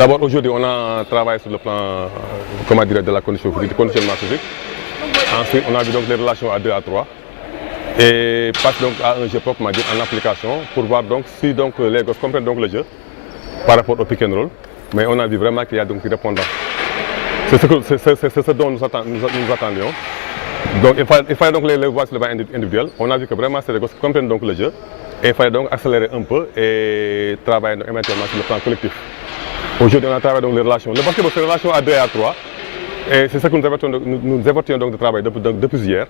D'abord, aujourd'hui, on a travaillé sur le plan comment dire, de la condition physique, du conditionnement physique. Ensuite, on a vu donc les relations à 2 à 3. Et passe donc à un jeu proprement dit en application pour voir donc si donc, les gosses comprennent donc le jeu par rapport au pick and roll. Mais on a vu vraiment qu'il y a donc des répondants. C'est ce dont nous attendions. Donc il fallait donc les voir sur le plan individuel. On a vu que vraiment ces gosses comprennent donc le jeu. Et il fallait donc accélérer un peu et travailler donc éventuellement sur le plan collectif. Aujourd'hui, on a travaillé donc les relations. Le basketball, c'est les relations à 2 et à 3. Et c'est ce que nous évoquions donc de travail depuis hier.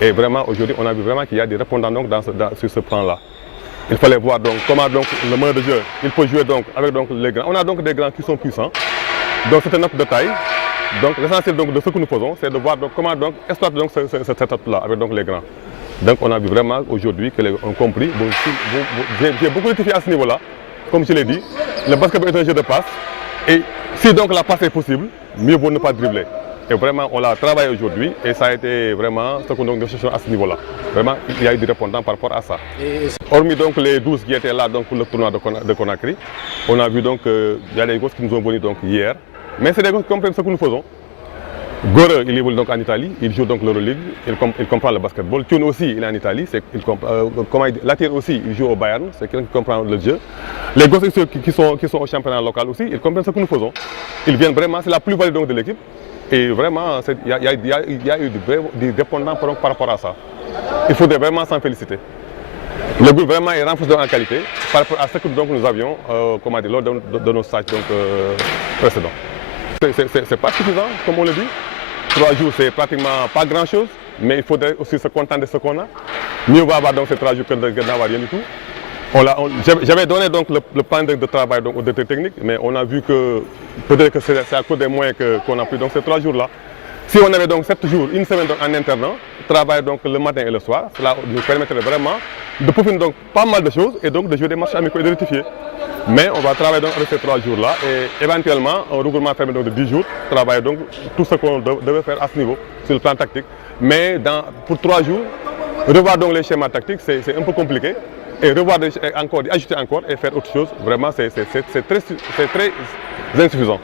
Et vraiment, aujourd'hui, on a vu vraiment qu'il y a des répondants donc sur ce plan-là. Il fallait voir donc comment donc, le mode de jeu, il peut jouer donc avec donc, les grands. On a donc des grands qui sont puissants. Donc c'est un offre de taille. Donc l'essentiel donc, de ce que nous faisons, c'est de voir donc, comment donc, exploiter donc, ce setup-là avec donc, les grands. Donc on a vu vraiment aujourd'hui que les ont compris. J'ai beaucoup rectifié à ce niveau-là. Comme je l'ai dit, le basketball est un jeu de passe. Et si donc la passe est possible, mieux vaut ne pas dribbler. Et vraiment, on l'a travaillé aujourd'hui et ça a été vraiment ce que nous cherchons à ce niveau-là. Vraiment, il y a eu des répondants par rapport à ça. Hormis donc les 12 qui étaient là donc, pour le tournoi de Conakry, on a vu donc qu'il y a des gosses qui nous ont venus donc hier. Mais c'est des gosses qui comprennent ce que nous faisons. Gore, il évolue donc en Italie, il joue donc l'Euroleague, il comprend le basketball. Thune aussi, il est en Italie, Latir aussi, il joue au Bayern, c'est quelqu'un qui comprend le jeu. Les gosses qui sont au championnat local aussi, ils comprennent ce que nous faisons. Ils viennent vraiment, c'est la plus-value de l'équipe. Et vraiment, il y a eu des répondants par rapport à ça. Il faudrait vraiment s'en féliciter. Le groupe vraiment est renforcé en qualité par rapport à ce que donc, nous avions lors de nos stages précédents. C'est pas suffisant, comme on le dit. 3 jours, c'est pratiquement pas grand-chose, mais il faudrait aussi se contenter de ce qu'on a. Mieux va avoir donc ces 3 jours que d'avoir rien du tout. J'avais donné donc le plan de travail donc, au directeur technique, mais on a vu que peut-être que c'est à cause des moyens qu'on a pris donc ces 3 jours-là. Si on avait donc 7 jours, une semaine donc, en internat, travailler donc le matin et le soir, cela nous permettrait vraiment de peaufiner donc pas mal de choses et donc de jouer des matchs amicaux et de rectifier. Mais on va travailler donc avec ces 3 jours-là et éventuellement un regroupement fermé donc de 10 jours, travailler donc tout ce qu'on devait faire à ce niveau, sur le plan tactique. Mais pour 3 jours, revoir donc les schémas tactiques, c'est un peu compliqué. Et revoir encore, ajouter encore et faire autre chose, vraiment c'est très insuffisant.